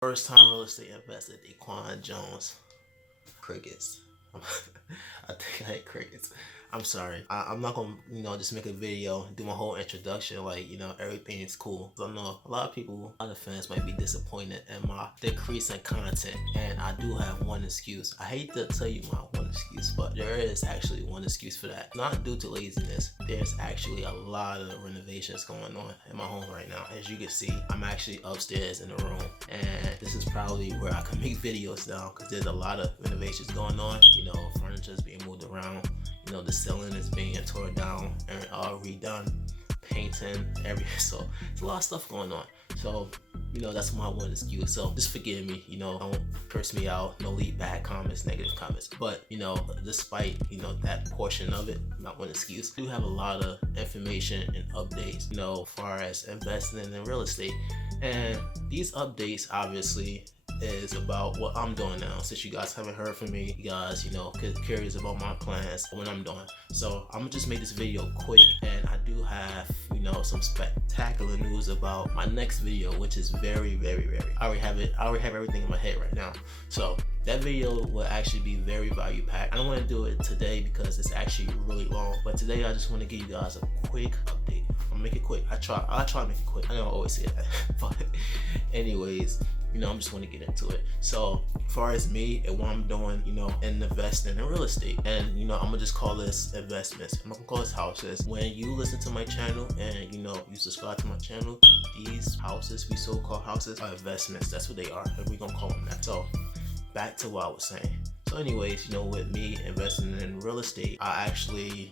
First time real estate investor, Daquan Jones. Crickets. I think I hate crickets. I'm sorry. I'm not gonna, just make a video, do my whole introduction like, everything is cool. So I know a lot of people, a lot of fans might be disappointed in my decrease in content, and I do have one excuse. I hate to tell you my one excuse, but there is actually one excuse for that. Not due to laziness. There's actually a lot of renovations going on in my home right now. As you can see, I'm actually upstairs in the room, and this is probably where I can make videos now because there's a lot of renovations going on. Furniture is being moved around. The ceiling is being torn down and redone, painting, so it's a lot of stuff going on. So that's my one excuse. So just forgive me. Don't curse me out. No leave bad comments, negative comments. But despite that portion of it, not one excuse. I do have a lot of information and updates. As far as investing in real estate, and these updates obviously is about what I'm doing now. Since you guys haven't heard from me, you guys, curious about my plans, what I'm doing. So I'm gonna just make this video quick, and I do have, some spectacular news about my next video, which is very, very, very. I already have everything in my head right now. So that video will actually be very value packed. I don't want to do it today because it's actually really long, but today I just want to give you guys a quick update. I'll make it quick. I'll try to make it quick. I know I always say that, but anyways, I'm just want to get into it. So as far as me and what I'm doing, in investing in real estate, and I'm gonna just call this investments. I'm not gonna call this houses. When you listen to my channel and you subscribe to my channel, these houses, we so-called houses, are investments. That's what they are, and we're gonna call them that. So back to what I was saying. So anyways, with me investing in real estate, I actually,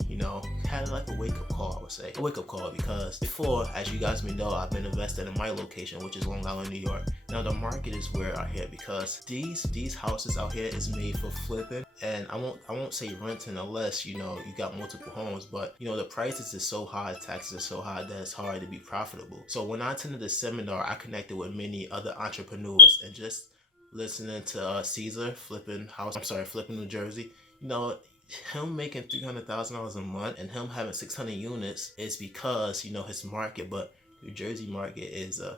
had like a wake-up call, I would say. A wake-up call because before, as you guys may know, I've been invested in my location, which is Long Island, New York. Now the market is weird out here because these houses out here is made for flipping. And I won't say renting unless, you got multiple homes, but the prices is so high, taxes are so high that it's hard to be profitable. So when I attended the seminar, I connected with many other entrepreneurs, and just listening to Caesar flipping New Jersey, him making $300,000 a month and him having 600 units is because his market. But New Jersey market is a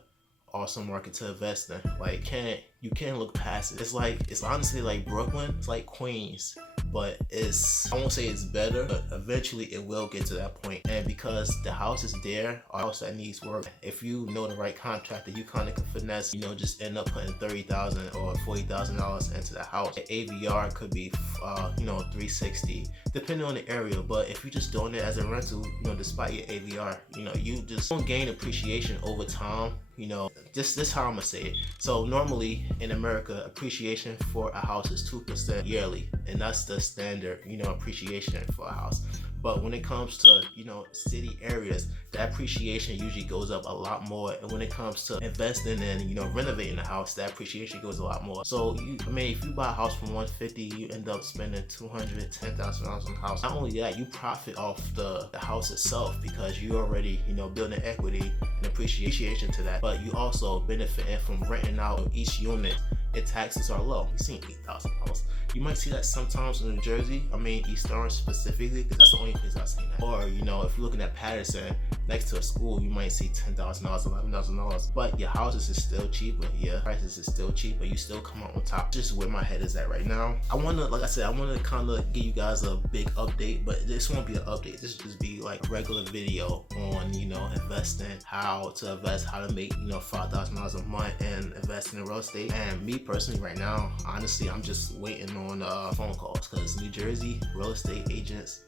awesome market to invest in. Like you can't look past it. It's honestly like Brooklyn. It's like Queens, but I won't say it's better, but eventually it will get to that point. And because the house is there, a house that needs work, if you know the right contractor, you kind of can finesse, just end up putting $30,000 or $40,000 into the house. The AVR could be 360 depending on the area. But if you're just doing it as a rental, despite your AVR, you just don't gain appreciation over time. This how I'm gonna say it. So normally in America, appreciation for a house is 2% yearly, and that's the standard appreciation for a house. But when it comes to city areas, that appreciation usually goes up a lot more. And when it comes to investing and renovating a house, that appreciation goes a lot more. So if you buy a house from 150, you end up spending $210,000 on the house. Not only that, you profit off the house itself because you already building equity and appreciation to that. But you also benefiting from renting out each unit. Its taxes are low. You've seen $8,000. You might see that sometimes in New Jersey. East Orange specifically, because that's the only place I've seen that. Or if you're looking at Patterson next to a school, you might see $10,000, $11,000. But your houses is still cheaper. Your prices is still cheaper. You still come out on top. Just where my head is at right now. I wanna kind of give you guys a big update, but this won't be an update. This will just be like a regular video on investing, how to invest, how to make $5,000 a month and invest in real estate. And me personally right now, honestly, I'm just waiting on phone calls because New Jersey real estate agents,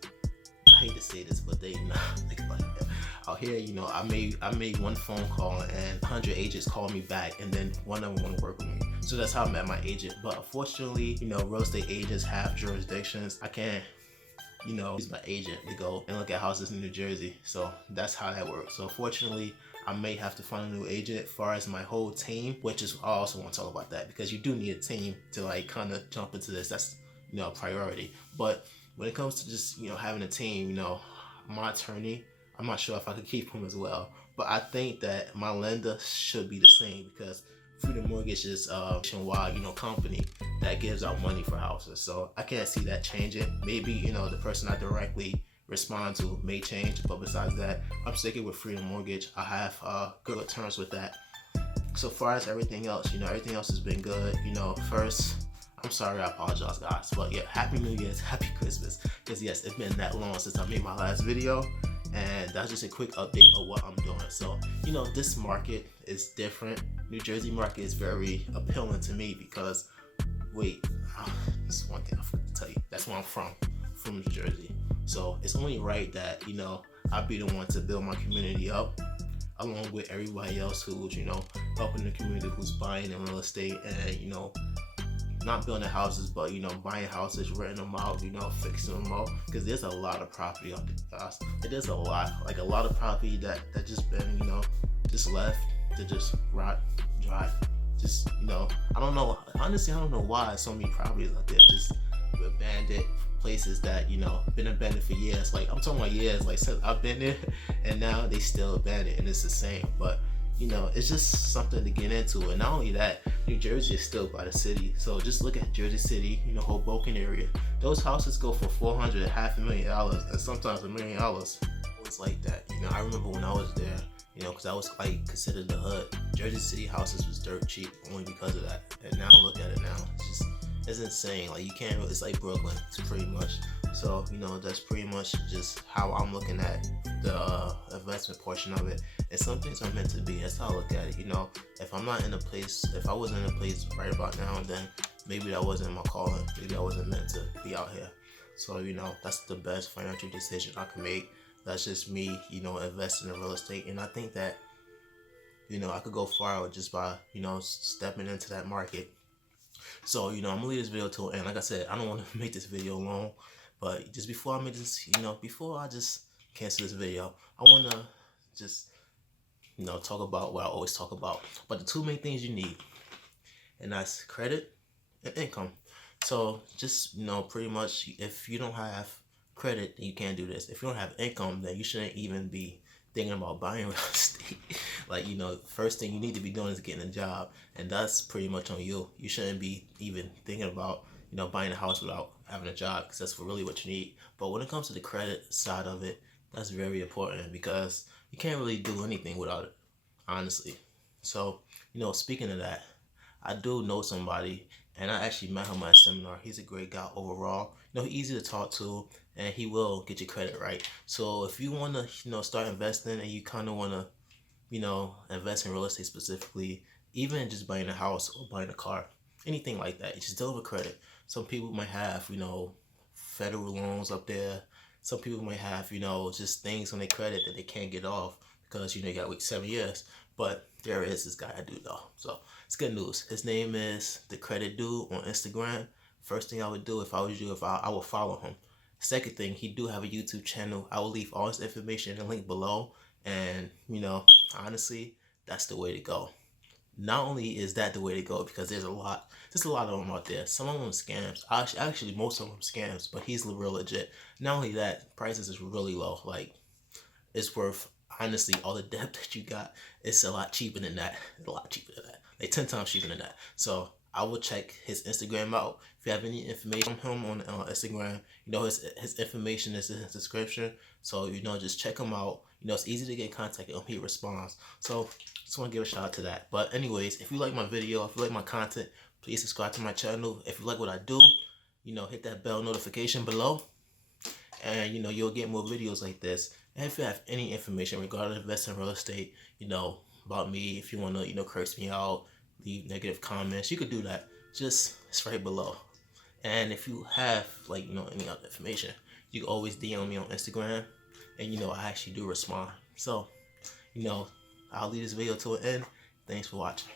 I hate to say this, but they think like that. Out here, I made one phone call and 100 agents called me back, and then one of them want to work with me. So that's how I met my agent. But unfortunately, real estate agents have jurisdictions. I can't use my agent to go and look at houses in New Jersey. So that's how that works. So unfortunately, I may have to find a new agent. As far as my whole team, which is I also want to talk about that because you do need a team to kind of jump into this. That's a priority. But when it comes to just having a team, my attorney, I'm not sure if I could keep him as well. But I think that my lender should be the same because Freedom Mortgage is a nationwide company that gives out money for houses. So I can't see that changing. Maybe the person I directly respond to may change, but besides that, I'm sticking with Freedom Mortgage. I have good terms with that. So far as everything else, everything else has been good. First, I'm sorry, I apologize, guys, but yeah, Happy New Year's, Happy Christmas, because yes, it's been that long since I made my last video, and that's just a quick update of what I'm doing. So, this market is different. New Jersey market is very appealing to me because, wait, this is one thing I forgot to tell you. That's where I'm from New Jersey. So it's only right that, I'll be the one to build my community up, along with everybody else who's, helping the community, who's buying in real estate and, not building houses, but, buying houses, renting them out, fixing them up. Because there's a lot of property out there, guys. There's a lot of property that just been, just left to just rot, dry. Just, I don't know. Honestly, I don't know why so many properties out there just abandoned. Places that, been abandoned for years. Like, I'm talking about years, like since I've been there, and now they still abandoned, and it's the same. But, it's just something to get into. And not only that, New Jersey is still by the city. So just look at Jersey City, Hoboken area. Those houses go for $400,000, $500,000, and sometimes $1 million. It's like that. I remember when I was there, because I was like considered the hood. Jersey City houses was dirt cheap only because of that. And now look at it now. It's insane. Like, you can't, it's like Brooklyn. It's pretty much. So, that's pretty much just how I'm looking at the investment portion of it. And some things are meant to be. That's how I look at it. If I'm not in a place, if I wasn't in a place right about now, then maybe that wasn't my calling. Maybe I wasn't meant to be out here. So, that's the best financial decision I can make. That's just me, investing in real estate. And I think that, I could go far just by, stepping into that market. So, I'm gonna leave this video till the end. Like I said, I don't want to make this video long, but just before I make this, before I just cancel this video, I want to just, talk about what I always talk about. But the two main things you need, and that's credit and income. So just, pretty much, if you don't have credit, then you can't do this. If you don't have income, then you shouldn't even be thinking about buying real estate. Like, first thing you need to be doing is getting a job, and that's pretty much on you. You shouldn't be even thinking about, buying a house without having a job, because that's really what you need. But when it comes to the credit side of it, that's very important, because you can't really do anything without it, honestly. So, speaking of that, I do know somebody, and I actually met him at a seminar. He's a great guy overall. He's easy to talk to, and he will get your credit right. So if you want to, start investing, and you kind of want to, invest in real estate specifically, even just buying a house or buying a car, anything like that, you just deal with credit. Some people might have, federal loans up there. Some people might have, just things on their credit that they can't get off because, you gotta wait 7 years. But there is this guy I do know. So it's good news. His name is The Credit Dude on Instagram. First thing I would do if I was you, I would follow him. Second thing, he do have a YouTube channel. I will leave all his information in the link below. And, honestly, that's the way to go. Not only is that the way to go, because there's a lot of them out there. Some of them are scams. Actually, most of them are scams, but he's real legit. Not only that, prices is really low. Like, it's worth, honestly, all the debt that you got, it's a lot cheaper than that. Like 10 times cheaper than that. So I will check his Instagram out. If you have any information from him on Instagram, his information is in his description. So, just check him out. It's easy to get in contact with him. He responds. So just want to give a shout out to that. But anyways, if you like my video, if you like my content, please subscribe to my channel. If you like what I do, hit that bell notification below. And, you'll get more videos like this. And if you have any information regarding investing in real estate, about me, if you want to, curse me out, leave negative comments, you could do that. It's right below. And if you have, any other information, you can always DM me on Instagram. And, I actually do respond. So, I'll leave this video to an end. Thanks for watching.